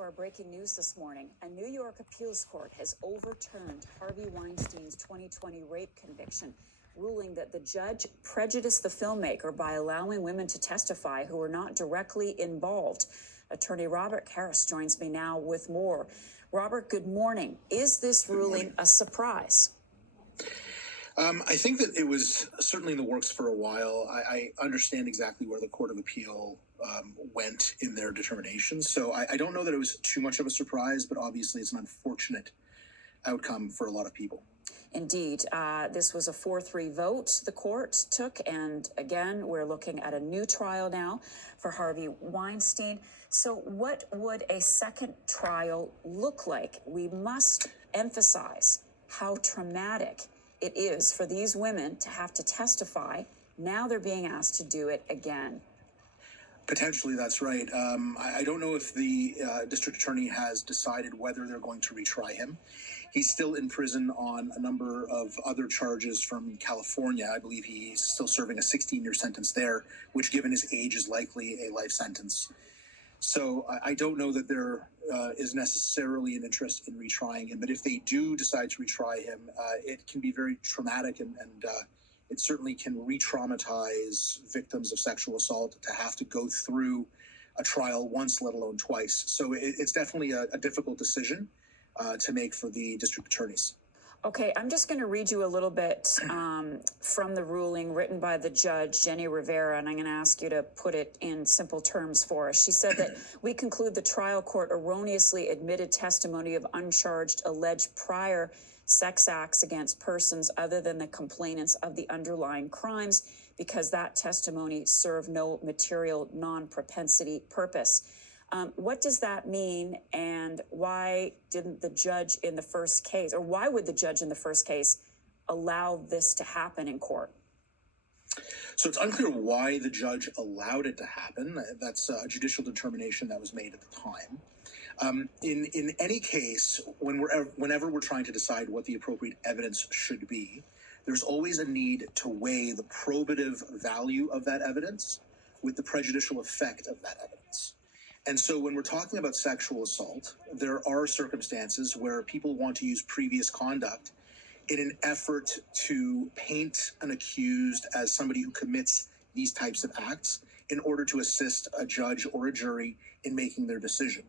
to our breaking news this morning. A New York appeals court has overturned Harvey Weinstein's 2020 rape conviction, ruling that the judge prejudiced the filmmaker by allowing women to testify who were not directly involved. Attorney Robert Harris joins me now with more. Robert, good morning. Is this ruling a surprise? I think that it was certainly in the works for a while. I understand exactly where the Court of Appeal went in their determination. So I don't know that it was too much of a surprise, but obviously it's an unfortunate outcome for a lot of people. Indeed. This was a 4-3 vote the court took. And again, we're looking at a new trial now for Harvey Weinstein. So what would a second trial look like? We must emphasize how traumatic it is for these women to have to testify. Now they're being asked to do it again. Potentially, that's right. I don't know if the district attorney has decided whether they're going to retry him. He's still in prison on a number of other charges from California. I believe he's still serving a 16-year sentence there, which given his age is likely a life sentence. So I don't know that there is necessarily an interest in retrying him. But if they do decide to retry him, it can be very traumatic and it certainly can re-traumatize victims of sexual assault to have to go through a trial once, let alone twice. So it's definitely a difficult decision to make for the district attorneys. Okay, I'm just going to read you a little bit from the ruling written by the judge, Jenny Rivera, and I'm going to ask you to put it in simple terms for us. She said that we conclude the trial court erroneously admitted testimony of uncharged alleged prior sex acts against persons other than the complainants of the underlying crimes because that testimony served no material non-propensity purpose. What does that mean, and why didn't the judge in the first case, or why would the judge in the first case allow this to happen in court? So it's unclear why the judge allowed it to happen. That's a judicial determination that was made at the time. In any case, whenever we're trying to decide what the appropriate evidence should be, there's always a need to weigh the probative value of that evidence with the prejudicial effect of that evidence. And so when we're talking about sexual assault, there are circumstances where people want to use previous conduct in an effort to paint an accused as somebody who commits these types of acts in order to assist a judge or a jury in making their decision.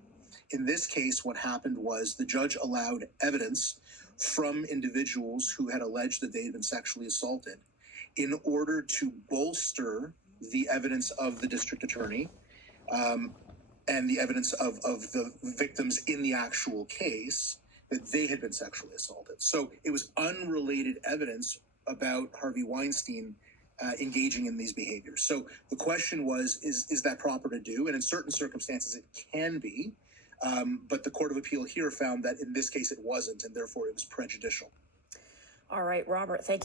In this case, what happened was the judge allowed evidence from individuals who had alleged that they had been sexually assaulted in order to bolster the evidence of the district attorney and the evidence of the victims in the actual case that they had been sexually assaulted. So it was unrelated evidence about Harvey Weinstein engaging in these behaviors. So the question was, is that proper to do? And in certain circumstances, it can be. But the Court of Appeal here found that in this case, it wasn't, and therefore it was prejudicial. All right, Robert, thank you.